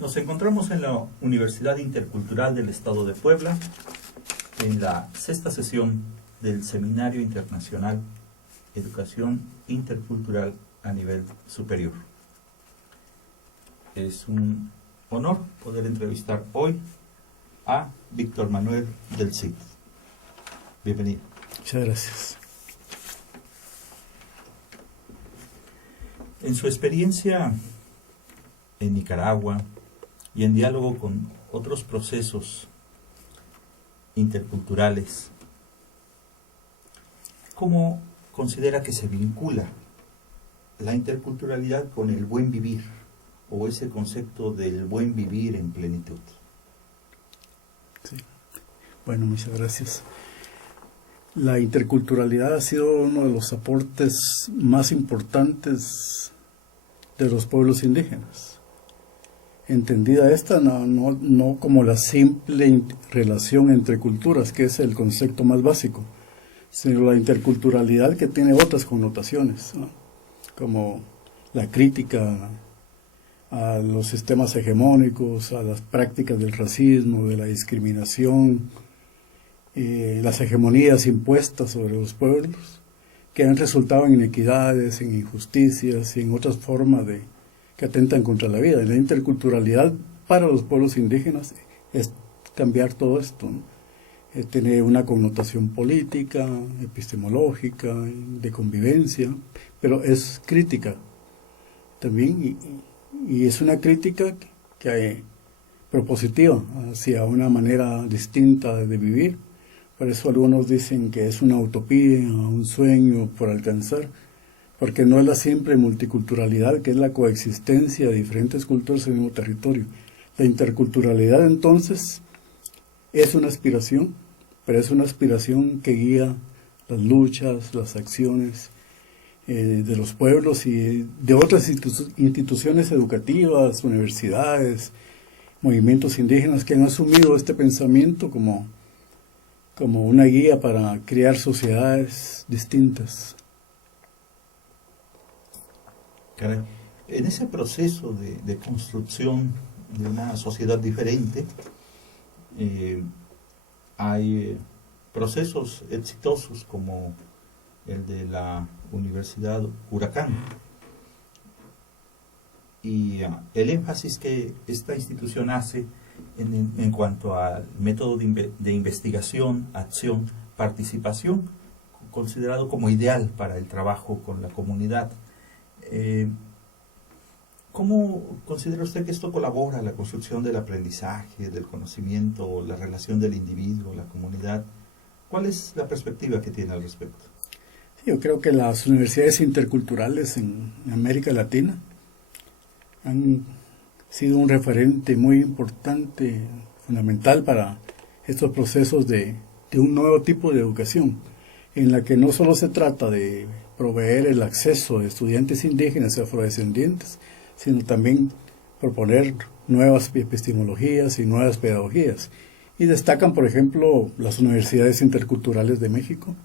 Nos encontramos en la Universidad Intercultural del Estado de Puebla, en la sexta sesión del Seminario Internacional Educación Intercultural a Nivel Superior. Es un honor poder entrevistar hoy a Víctor Manuel del Cid. Bienvenido. Muchas gracias. En su experiencia en Nicaragua y en diálogo con otros procesos interculturales, ¿cómo considera que se vincula la interculturalidad con el buen vivir o ese concepto del buen vivir en plenitud? Sí. Bueno, muchas gracias. La interculturalidad ha sido uno de los aportes más importantes de los pueblos indígenas. Entendida esta no como la simple relación entre culturas, que es el concepto más básico, sino la interculturalidad que tiene otras connotaciones, ¿no? Como la crítica a los sistemas hegemónicos, a las prácticas del racismo, de la discriminación, las hegemonías impuestas sobre los pueblos, que han resultado en inequidades, en injusticias y en otras formas que atentan contra la vida. La interculturalidad para los pueblos indígenas es cambiar todo esto, ¿no? Tiene una connotación política, epistemológica, de convivencia, pero es crítica también, y es una crítica propositiva hacia una manera distinta de vivir. Por eso algunos dicen que es una utopía, un sueño por alcanzar, porque no es la simple multiculturalidad, que es la coexistencia de diferentes culturas en el mismo territorio. La interculturalidad, entonces, es una aspiración, pero es una aspiración que guía las luchas, las acciones de los pueblos y de otras instituciones educativas, universidades, movimientos indígenas que han asumido este pensamiento como una guía para crear sociedades distintas. En ese proceso de construcción de una sociedad diferente, hay procesos exitosos como el de la Universidad Huracán, y el énfasis que esta institución hace en cuanto al método de investigación, acción, participación, considerado como ideal para el trabajo con la comunidad. ¿Cómo considera usted que esto colabora a la construcción del aprendizaje, del conocimiento, la relación del individuo, la comunidad? ¿Cuál es la perspectiva que tiene al respecto? Yo creo que las universidades interculturales en América Latina han sido un referente muy importante, fundamental para estos procesos de un nuevo tipo de educación, en la que no solo se trata de proveer el acceso de estudiantes indígenas y afrodescendientes, sino también proponer nuevas epistemologías y nuevas pedagogías. Y destacan, por ejemplo, las universidades interculturales de México,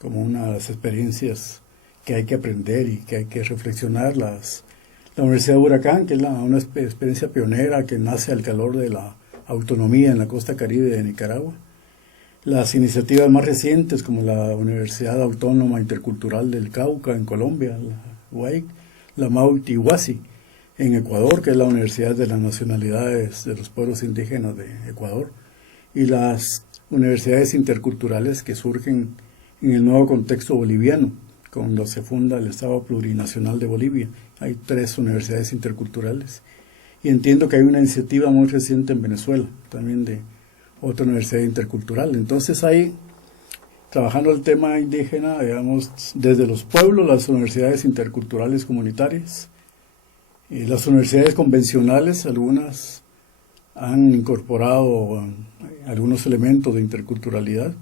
como una de las experiencias que hay que aprender y que hay que reflexionar. La Universidad de Huracán, que es una experiencia pionera que nace al calor de la autonomía en la costa caribe de Nicaragua. Las iniciativas más recientes, como la Universidad Autónoma Intercultural del Cauca en Colombia, la UAIC, la Mauti Huasi en Ecuador, que es la Universidad de las Nacionalidades de los Pueblos Indígenas de Ecuador, y las universidades interculturales que surgen en el nuevo contexto boliviano, cuando se funda el Estado Plurinacional de Bolivia. Hay 3 universidades interculturales. Y entiendo que hay una iniciativa muy reciente en Venezuela, también de otra universidad intercultural. Entonces ahí, trabajando el tema indígena, digamos, desde los pueblos, las universidades interculturales comunitarias, las universidades convencionales, algunas han incorporado algunos elementos de interculturalidad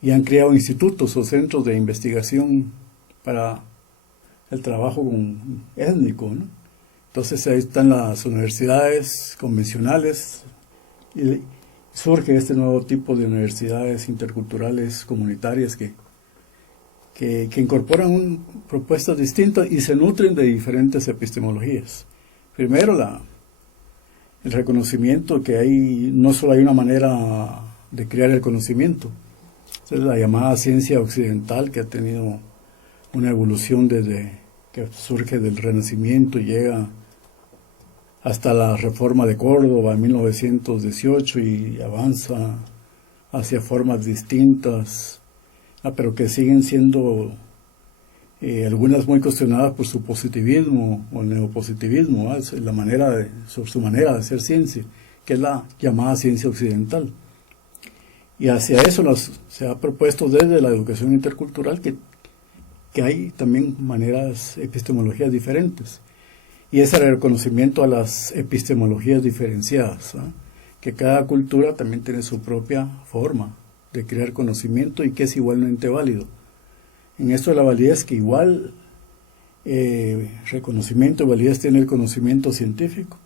y han creado institutos o centros de investigación para el trabajo étnico, ¿no? Entonces ahí están las universidades convencionales y surge este nuevo tipo de universidades interculturales comunitarias que incorporan propuestas distintas y se nutren de diferentes epistemologías. Primero el reconocimiento que no solo hay una manera de crear el conocimiento. Esa es la llamada ciencia occidental, que ha tenido una evolución desde que surge del Renacimiento y llega hasta la Reforma de Córdoba en 1918 y avanza hacia formas distintas, pero que siguen siendo algunas muy cuestionadas por su positivismo o el neopositivismo, es sobre su manera de hacer ciencia, que es la llamada ciencia occidental. Y hacia eso se ha propuesto desde la educación intercultural que hay también epistemologías diferentes. Y ese reconocimiento a las epistemologías diferenciadas, que cada cultura también tiene su propia forma de crear conocimiento y que es igualmente válido. En esto de la validez, que igual reconocimiento y validez tiene el conocimiento científico,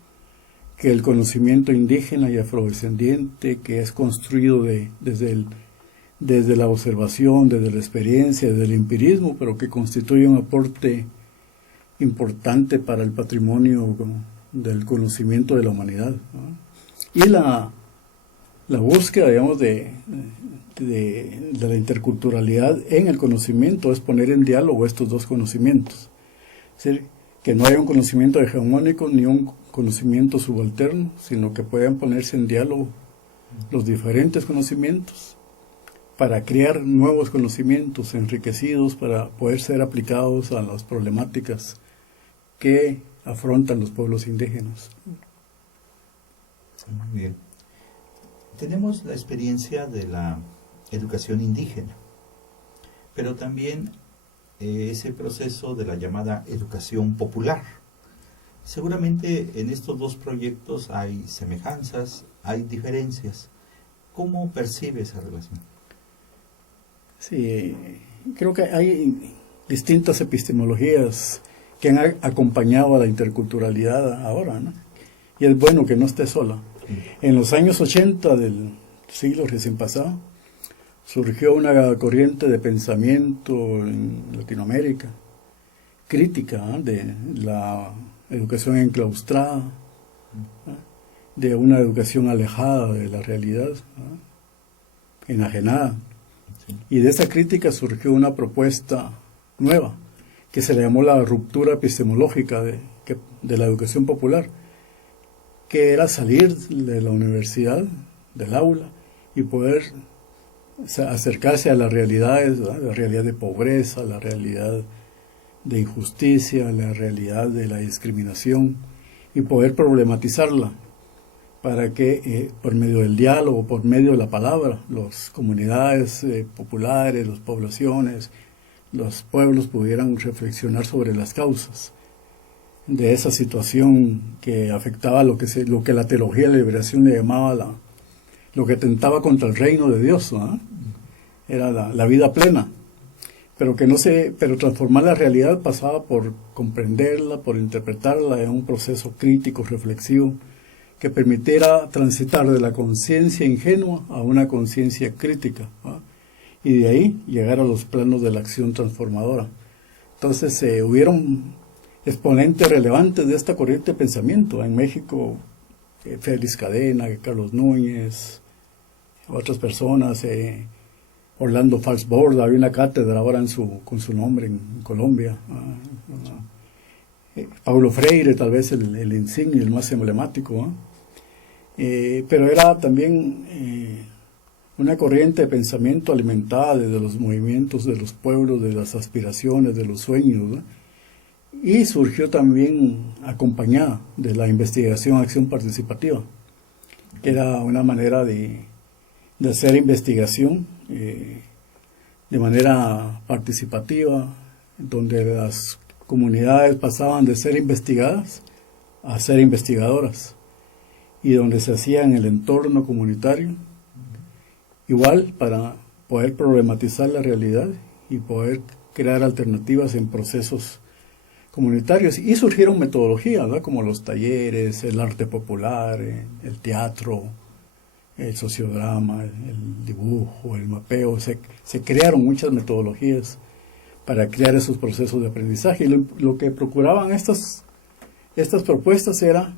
que el conocimiento indígena y afrodescendiente, que es construido desde la observación, desde la experiencia, desde el empirismo, pero que constituye un aporte importante para el patrimonio del conocimiento de la humanidad, ¿no? Y la búsqueda, digamos, de la interculturalidad en el conocimiento es poner en diálogo estos dos conocimientos. Es decir, que no haya un conocimiento hegemónico ni un conocimiento subalterno, sino que puedan ponerse en diálogo los diferentes conocimientos para crear nuevos conocimientos enriquecidos para poder ser aplicados a las problemáticas que afrontan los pueblos indígenas. Muy bien. Tenemos la experiencia de la educación indígena, pero también ese proceso de la llamada educación popular. Seguramente en estos dos proyectos hay semejanzas, hay diferencias. ¿Cómo percibe esa relación? Sí, creo que hay distintas epistemologías que han acompañado a la interculturalidad ahora, ¿no? Y es bueno que no esté sola. En los años 80 del siglo recién pasado, surgió una corriente de pensamiento en Latinoamérica, crítica de la educación enclaustrada, de una educación alejada de la realidad, enajenada. Y de esa crítica surgió una propuesta nueva, que se le llamó la ruptura epistemológica de la educación popular, que era salir de la universidad, del aula, y poder acercarse a las realidades, la realidad de pobreza, la realidad de injusticia, la realidad de la discriminación, y poder problematizarla para que por medio del diálogo, por medio de la palabra, las comunidades populares, las poblaciones, los pueblos pudieran reflexionar sobre las causas de esa situación que afectaba lo que la teología de la liberación le llamaba lo que tentaba contra el reino de Dios, ¿no? Era la vida plena, pero transformar la realidad pasaba por comprenderla, por interpretarla en un proceso crítico, reflexivo, que permitiera transitar de la conciencia ingenua a una conciencia crítica, ¿no? Y de ahí llegar a los planos de la acción transformadora. Entonces hubieron exponentes relevantes de esta corriente de pensamiento. En México, Félix Cadena, Carlos Núñez, otras personas, Orlando Falsborda, había una cátedra ahora con su nombre en Colombia. Paulo Freire, tal vez el insigne, el más emblemático. Pero era también una corriente de pensamiento alimentada desde los movimientos de los pueblos, de las aspiraciones, de los sueños, ¿no? Y surgió también acompañada de la investigación-acción participativa, que era una manera de hacer investigación de manera participativa, donde las comunidades pasaban de ser investigadas a ser investigadoras, y donde se hacía en el entorno comunitario, igual para poder problematizar la realidad y poder crear alternativas en procesos comunitarios. Y surgieron metodologías, ¿verdad? Como los talleres, el arte popular, el teatro, el sociodrama, el dibujo, el mapeo. Se crearon muchas metodologías para crear esos procesos de aprendizaje. Y lo que procuraban estas propuestas era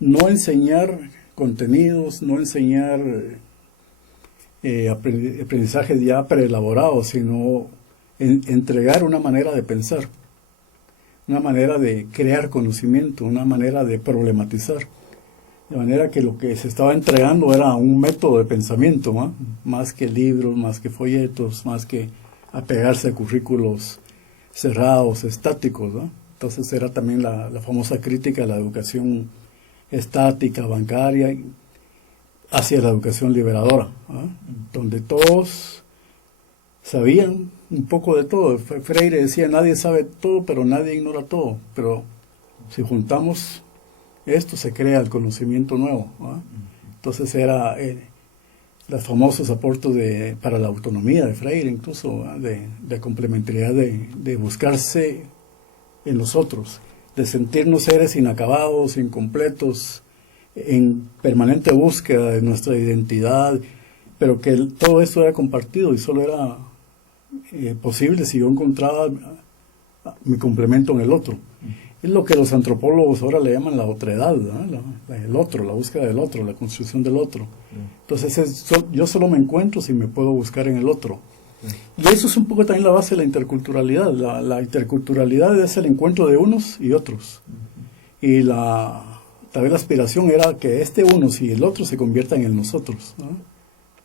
no enseñar contenidos, no enseñar aprendizajes ya preelaborados, sino entregar una manera de pensar, una manera de crear conocimiento, una manera de problematizar. De manera que lo que se estaba entregando era un método de pensamiento, ¿no? Más que libros, más que folletos, más que apegarse a currículos cerrados, estáticos, ¿no? Entonces era también la famosa crítica a la educación estática, bancaria, hacia la educación liberadora, ¿no? Donde todos sabían un poco de todo. Freire decía, nadie sabe todo, pero nadie ignora todo. Pero si juntamos esto, se crea el conocimiento nuevo, ¿no? Entonces era los famosos aportes para la autonomía de Freire, incluso, ¿no? de complementariedad, de buscarse en los otros, de sentirnos seres inacabados, incompletos, en permanente búsqueda de nuestra identidad, pero que todo esto era compartido y solo era posible si yo encontraba mi complemento en el otro. Es lo que los antropólogos ahora le llaman la otredad, ¿no? El otro, la búsqueda del otro, la construcción del otro. Entonces yo solo me encuentro si me puedo buscar en el otro. Y eso es un poco también la base de la interculturalidad. La interculturalidad es el encuentro de unos y otros. Y tal vez la aspiración era que este unos y el otro se conviertan en nosotros, ¿no?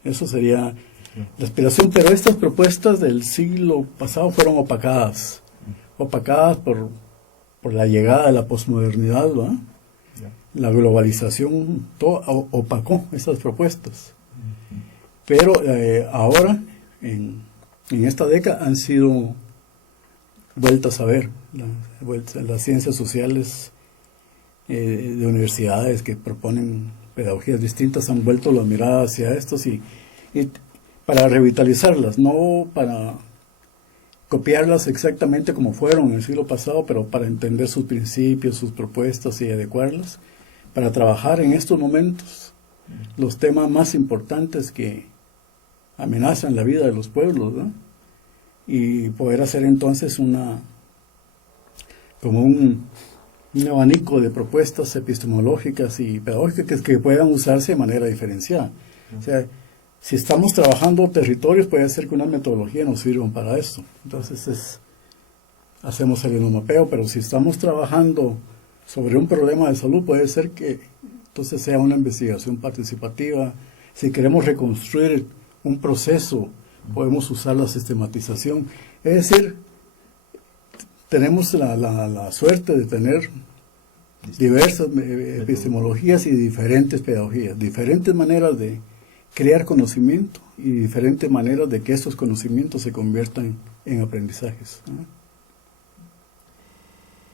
Eso sería la aspiración, pero estas propuestas del siglo pasado fueron opacadas por la llegada de la posmodernidad, ¿no? La globalización opacó esas propuestas. Pero ahora, en esta década, han sido vueltas a ver. Las ciencias sociales de universidades que proponen pedagogías distintas han vuelto la mirada hacia estos y para revitalizarlas, no para copiarlas exactamente como fueron en el siglo pasado, pero para entender sus principios, sus propuestas y adecuarlas, para trabajar en estos momentos los temas más importantes que amenazan la vida de los pueblos, ¿no? Y poder hacer entonces un abanico de propuestas epistemológicas y pedagógicas que puedan usarse de manera diferenciada. O sea, si estamos trabajando territorios, puede ser que una metodología nos sirva para esto. Entonces hacemos el enomapeo, pero si estamos trabajando sobre un problema de salud, puede ser que entonces sea una investigación participativa. Si queremos reconstruir un proceso, podemos usar la sistematización. Es decir, tenemos la suerte de tener diversas epistemologías y diferentes pedagogías, diferentes maneras de crear conocimiento y diferentes maneras de que estos conocimientos se conviertan en aprendizajes, ¿no?